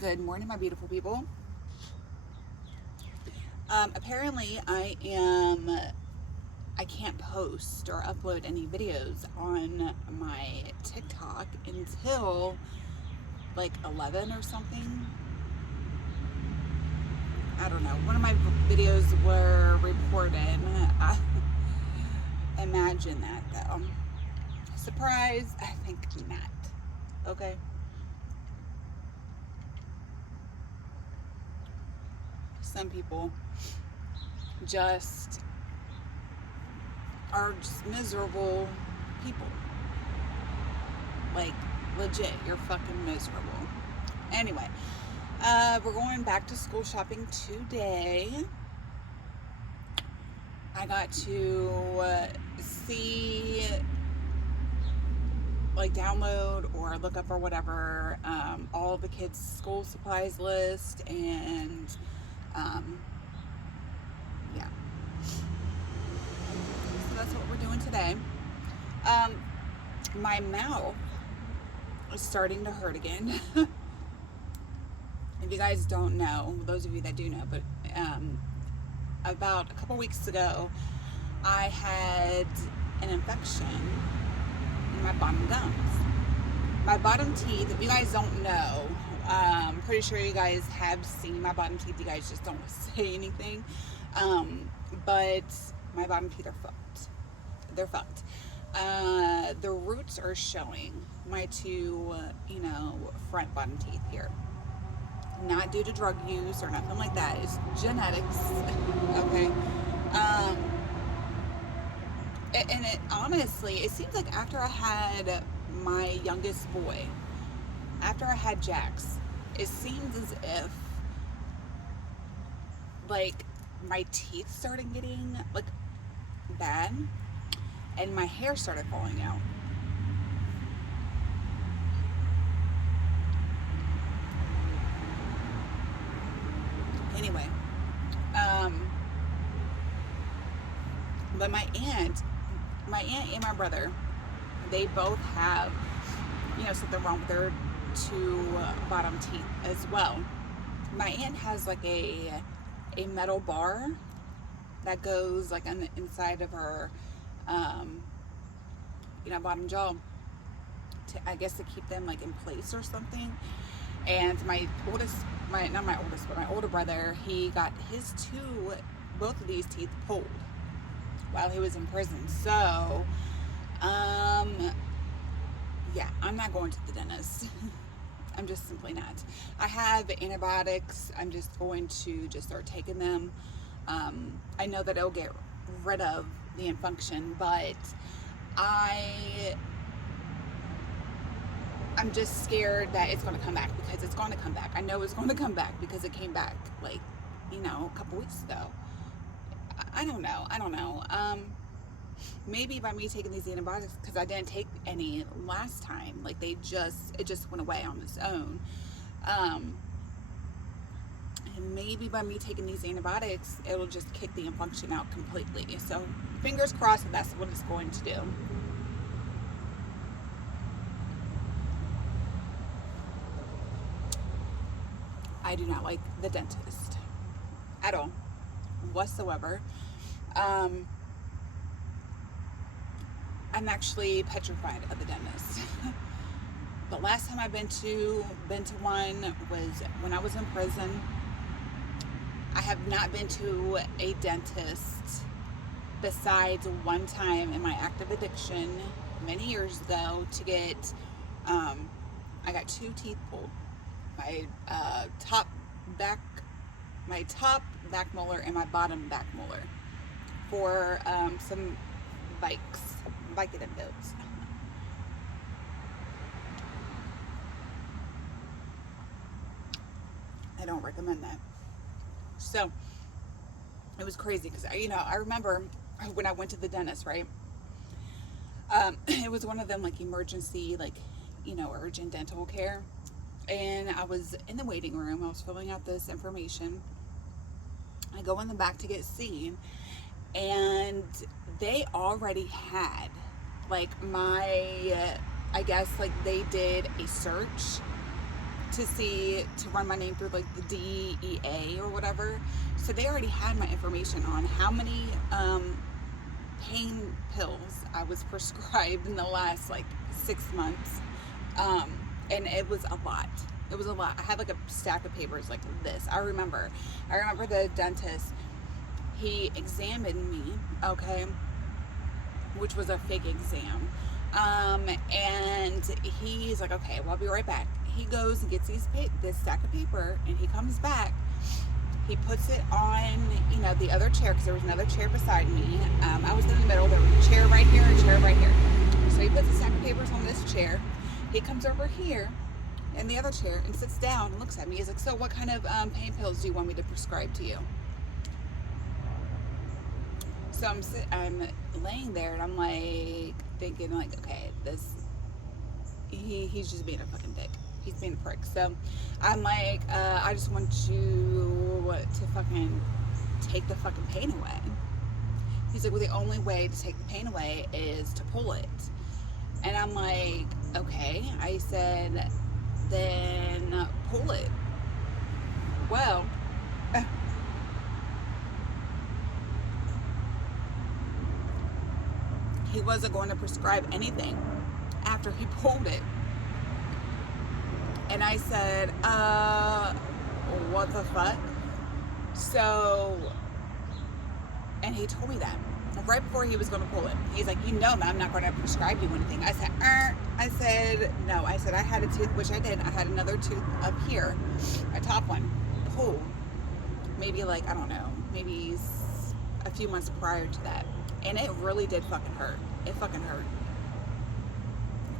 Good morning, my beautiful people. Apparently, I can't post or upload any videos on my TikTok until like 11 or something. I don't know. One of my videos were reported. Imagine that, though. Surprise, I think not. Okay. Some people just are just miserable people. Like, legit, you're fucking miserable. Anyway, we're going back to school shopping today. I got to see, like, download or look up or whatever, all of the kids' school supplies list, and yeah. So that's what we're doing today. My mouth is starting to hurt again. If you guys don't know, those of you that do know, but about a couple weeks ago, I had an infection in my bottom gums. My bottom teeth, if you guys don't know, I'm pretty sure you guys have seen my bottom teeth. You guys just don't say anything. But my bottom teeth are fucked. They're fucked. The roots are showing. My two, front bottom teeth here. Not due to drug use or nothing like that. It's genetics. Okay. And it honestly, it seems like after I had my youngest boy, after I had Jax, it seems as if like my teeth started getting like bad and my hair started falling out. Anyway, but my aunt and my brother, they both have, something wrong with their two bottom teeth as well. My aunt has like a metal bar that goes like on the inside of her, bottom jaw, I guess to keep them like in place or something. And my older brother, he got both of these teeth pulled while he was in prison. So, yeah, I'm not going to the dentist. I'm just simply not. I have antibiotics. I'm just going to start taking them. I know that it'll get rid of the infection, but I'm just scared that it's going to come back, because it's going to come back. I know it's going to come back because it came back like, a couple weeks ago. I don't know. Maybe by me taking these antibiotics, because I didn't take any last time, like it just went away on its own. And maybe by me taking these antibiotics, it'll just kick the infection out completely. So fingers crossed that that's what it's going to do. I do not like the dentist at all, whatsoever. I'm actually petrified of the dentist. But last time I've been to one was when I was in prison. I have not been to a dentist besides one time in my active addiction many years ago to get, I got two teeth pulled. My top back molar and my bottom back molar for some Vicodin pills. I don't recommend that. So it was crazy because I remember when I went to the dentist, right? It was one of them like emergency, like urgent dental care. And I was in the waiting room. I was filling out this information. I go in the back to get seen, and they already had like I guess like they did a search to run my name through like the DEA or whatever. So they already had my information on how many pain pills I was prescribed in the last like 6 months. And it was a lot. It was a lot. I had like a stack of papers like this. I remember the dentist, he examined me, okay, which was a fake exam. And he's like, okay, well, I'll be right back. He goes and gets this stack of paper, and he comes back. He puts it on, the other chair, because there was another chair beside me. I was in the middle. There was a chair right here and a chair right here. So he puts a stack of papers on this chair. He comes over here in the other chair and sits down and looks at me. He's like, so what kind of pain pills do you want me to prescribe to you? So I'm laying there, and I'm like thinking like, okay, he's just being a fucking dick. He's being a prick. So I'm like, I just want you to fucking take the fucking pain away. He's like, well, the only way to take the pain away is to pull it. And I'm like, okay. I said, then pull it. Well, he wasn't going to prescribe anything after he pulled it. And I said, what the fuck? So, and he told me that right before he was going to pull it. He's like, that I'm not going to prescribe you anything. I said, no. I said, I had a tooth, which I did. I had another tooth up here, a top one, pulled. Maybe like, I don't know, maybe a few months prior to that. And it really did fucking hurt. It fucking hurt.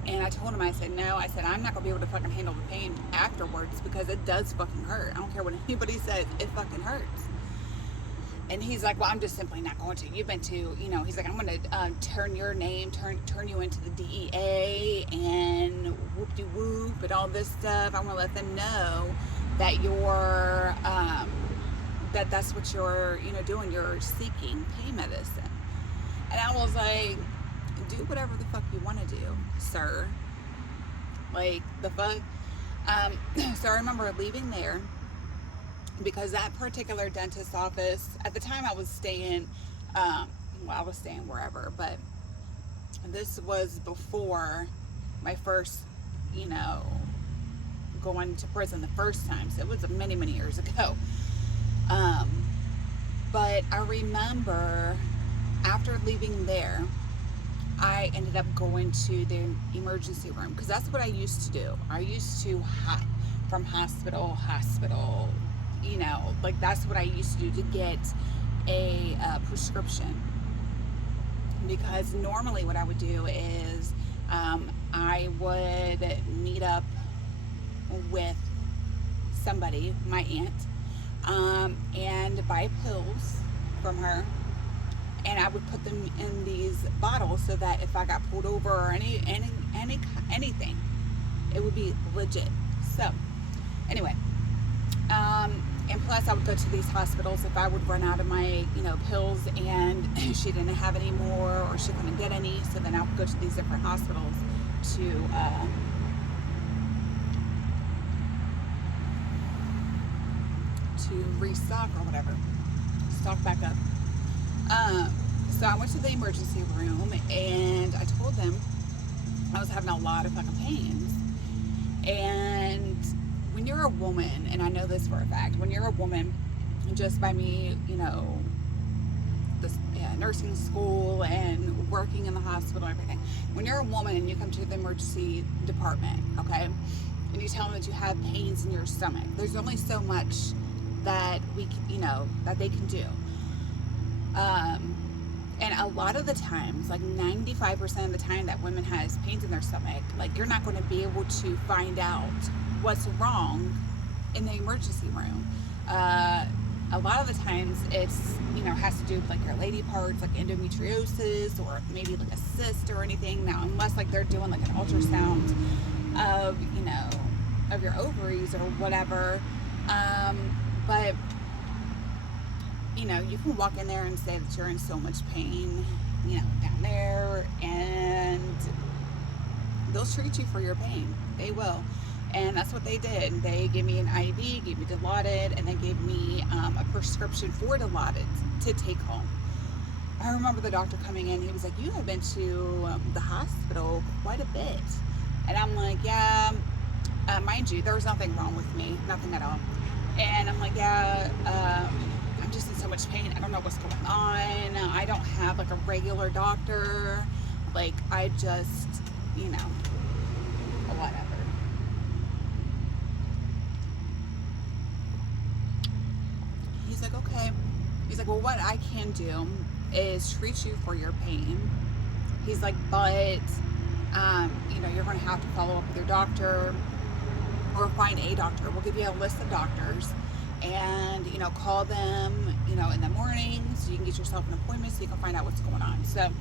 And I told him, I said, no, I said, I'm not going to be able to fucking handle the pain afterwards, because it does fucking hurt. I don't care what anybody says, it fucking hurts. And he's like, well, I'm just simply not going to. You've been to, he's like, I'm going to turn your name, turn you into the DEA and whoop-de-whoop and all this stuff. I want to let them know that you're, that's what you're, doing. You're seeking pain medicine. And I was like, do whatever the fuck you want to do, sir. Like, the fuck? So I remember leaving there, because that particular dentist's office, at the time I was staying, I was staying wherever, but this was before my first, going to prison the first time. So it was many, many years ago. But I remember after leaving there, I ended up going to the emergency room, because that's what I used to do. I used to from hospital, like that's what I used to do to get a prescription. Because normally what I would do is I would meet up with somebody, my aunt, and buy pills from her. And I would put them in these bottles so that if I got pulled over or anything, it would be legit. So, anyway, and plus I would go to these hospitals if I would run out of my, pills and she didn't have any more or she couldn't get any. So then I would go to these different hospitals to restock or whatever, stock back up. So I went to the emergency room and I told them I was having a lot of fucking pains. And when you're a woman, and I know this for a fact, when you're a woman, just by me, nursing school and working in the hospital and everything, when you're a woman and you come to the emergency department, okay, and you tell them that you have pains in your stomach, there's only so much that that they can do. And a lot of the times, like 95% of the time that women has pains in their stomach, like you're not going to be able to find out what's wrong in the emergency room. A lot of the times it's, has to do with like your lady parts, like endometriosis or maybe like a cyst or anything. Now, unless like they're doing like an ultrasound of, of your ovaries or whatever. But you can walk in there and say that you're in so much pain, down there, and they'll treat you for your pain. They will. And that's what they did. They gave me an IV, gave me Dilaudid, and they gave me a prescription for Dilaudid to take home. I remember the doctor coming in. He was like, "You have been to the hospital quite a bit." And I'm like, "Yeah, mind you, there was nothing wrong with me, nothing at all." And I'm like, "Yeah, I'm just in so much pain. I don't know what's going on. I don't have like a regular doctor. Like, I just, whatever." He's like, "Okay." He's like, "Well, what I can do is treat you for your pain." He's like, "But, you're going to have to follow up with your doctor or find a doctor. We'll give you a list of doctors and, call them, in the morning so you can get yourself an appointment so you can find out what's going on." So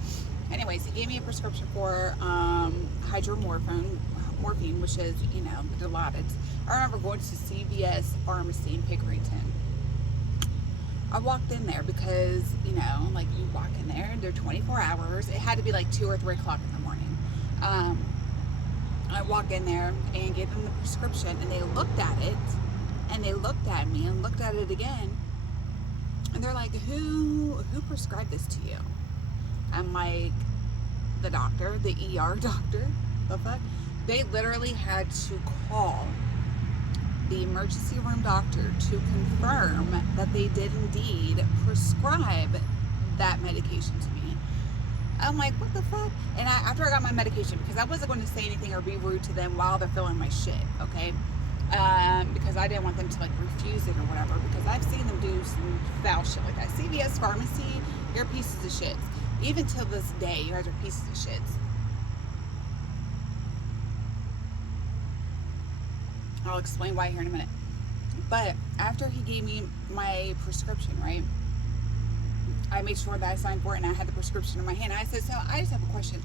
anyways, he gave me a prescription for morphine, which is, Dilaudid. I remember going to CVS Pharmacy in Pickerington. I walked in there because, you walk in there and they're 24 hours. It had to be like 2 or 3 o'clock in the morning. I walk in there and gave them the prescription, and they looked at it, and they looked at me and looked at it again, and they're like, who prescribed this to you? I'm like, "The doctor, the ER doctor." The fuck? They literally had to call the emergency room doctor to confirm that they did indeed prescribe that medication to me. I'm like, what the fuck? And after I got my medication, because I wasn't going to say anything or be rude to them while they're filling my shit, okay? Because I didn't want them to refuse it or whatever, because I've seen them do some foul shit like that. CVS Pharmacy, you're pieces of shit. Even till this day, you guys are pieces of shit. I'll explain why here in a minute. But after he gave me my prescription, right, I made sure that I signed for it and I had the prescription in my hand. I said, "So I just have a question.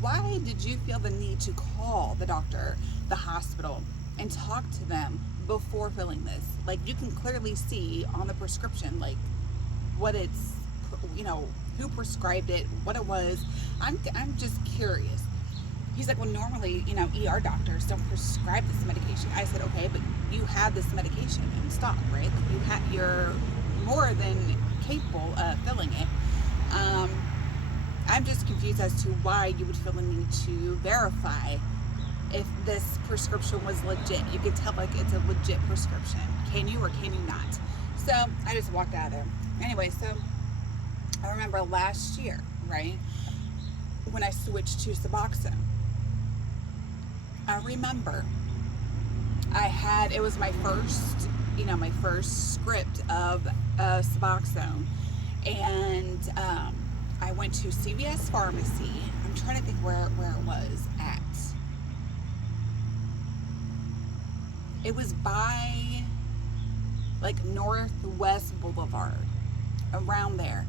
Why did you feel the need to call the doctor, the hospital, and talk to them before filling this? Like, you can clearly see on the prescription, what it's, who prescribed it, what it was. I'm just curious." He's like, "Well, normally, ER doctors don't prescribe this medication." I said, "Okay, but you have this medication in stock, right? You're more than capable of filling it. I'm just confused as to why you would feel the need to verify if this prescription was legit. You could tell it's a legit prescription. Can you or can you not?" So I just walked out of there. Anyway, so I remember last year, right, when I switched to Suboxone. I remember it was my first, my first script of Suboxone, and I went to CVS Pharmacy. I'm trying to think where it was at. It was by Northwest Boulevard, around there,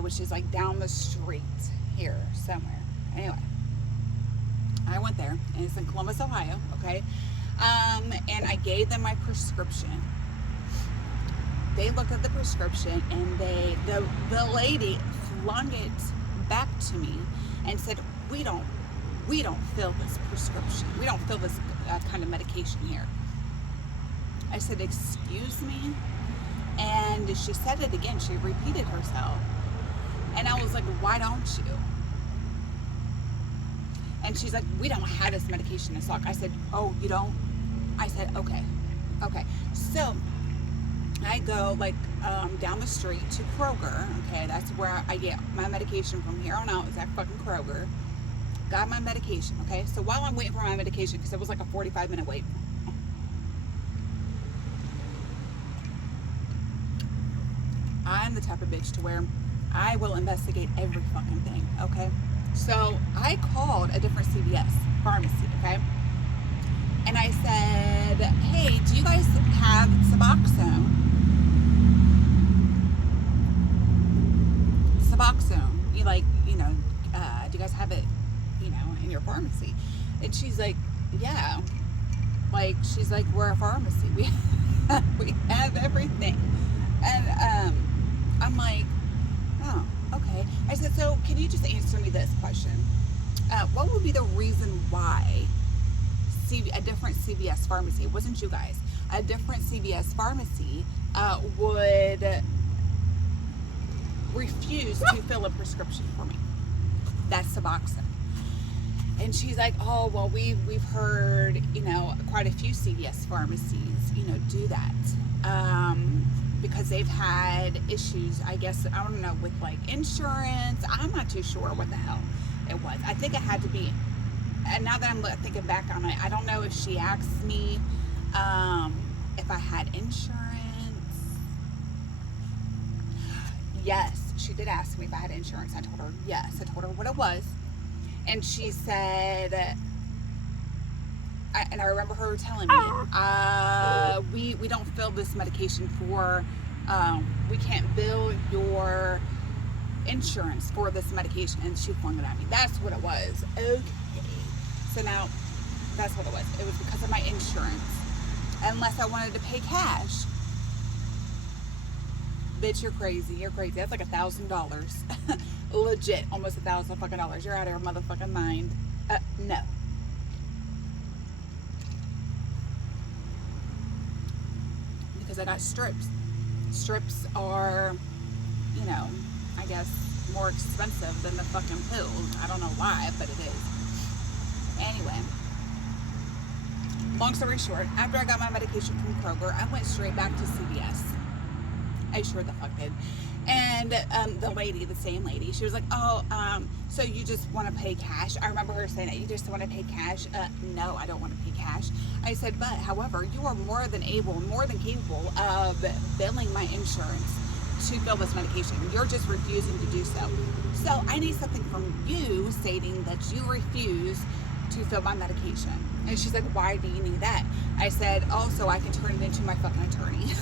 which is down the street here somewhere. Anyway, I went there, and it's in Columbus, Ohio, okay? And I gave them my prescription. They looked at the prescription, and the lady flung it back to me and said, we don't fill this prescription. We don't fill this kind of medication here." I said, "Excuse me?" And she said it again. She repeated herself. And I was like, "Why don't you?" And she's like, "We don't have this medication in stock." I said, "Oh, you don't?" I said, okay. So I go down the street to Kroger. Okay, that's where I get my medication from here on out, is at fucking Kroger. Got my medication, okay? So while I'm waiting for my medication, because it was a 45-minute wait, I'm the type of bitch to where I will investigate every fucking thing, okay? So I called a different CVS Pharmacy, okay? And I said, "Hey, do you guys have Suboxone? Do you guys have it, in your pharmacy?" And she's like, "Yeah." She's like, "We're a pharmacy. We have everything." And I'm like, "Oh, okay." I said, "So can you just answer me this question? What would be the reason why a different CVS Pharmacy. It wasn't you guys. A different CVS Pharmacy would refuse to fill a prescription for me. That's Suboxone. And she's like, oh, well, we've heard, you know, quite a few CVS pharmacies, you know, do that. Because they've had issues, I guess, I don't know, with like insurance. I'm not too sure what the hell it was. I think it had to be, and now that I'm thinking back on it, I don't know if she asked me if I had insurance. Yes, she did ask me if I had insurance. I told her yes. I told her what it was. And she said, and I remember her telling me, we don't fill this medication for, we can't bill your insurance for this medication. And she flung it at me. That's what it was. Okay. So now, that's what it was. It was because of my insurance. Unless I wanted to pay cash. Bitch, you're crazy. You're crazy. That's like $1,000. Legit. Almost $1,000 fucking dollars. You're out of your motherfucking mind. No. Because I got strips. Strips are, you know, I guess more expensive than the fucking pills. I don't know why, but it is. Anyway. Long story short, after I got my medication from Kroger, I went straight back to CVS. I sure the fuck did. And the lady, the same lady, she was like, oh, so you just want to pay cash? I remember her saying that, you just want to pay cash? No, I don't want to pay cash. I said, but however, you are more than capable of billing my insurance to fill this medication. You're just refusing to do so. So I need something from you stating that you refuse to fill my medication. And she's like, why do you need that? I said, oh, so I can turn it into my fucking attorney.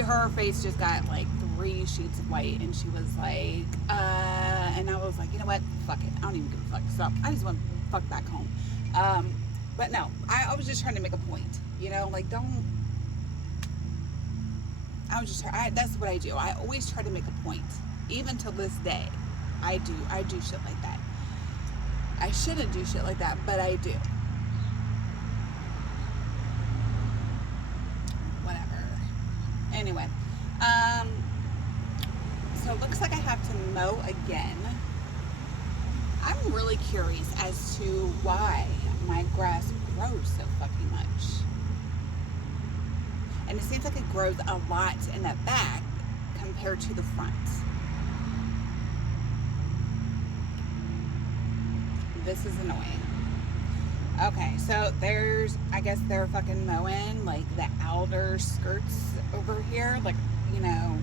Her face just got like 3 sheets of white, and she was like, and I was like, you know what? Fuck it. I don't even give a fuck. So I just went fuck back home. But no, I was just trying to make a point, you know, like that's what I do. I always try to make a point, even till this day. I do shit like that. I shouldn't do shit like that, but I do. Anyway, so it looks like I have to mow again. I'm really curious as to why my grass grows so fucking much. And it seems like it grows a lot in the back compared to the front. This is annoying. Okay, so I guess they're fucking mowing like the outer skirts over here, like, you know,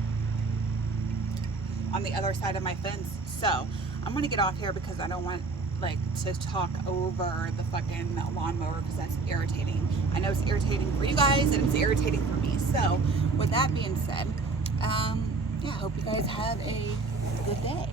on the other side of my fence. So I'm gonna get off here because I don't want like to talk over the fucking lawnmower because that's irritating. I know it's irritating for you guys and it's irritating for me. So with that being said, yeah, I hope you guys have a good day.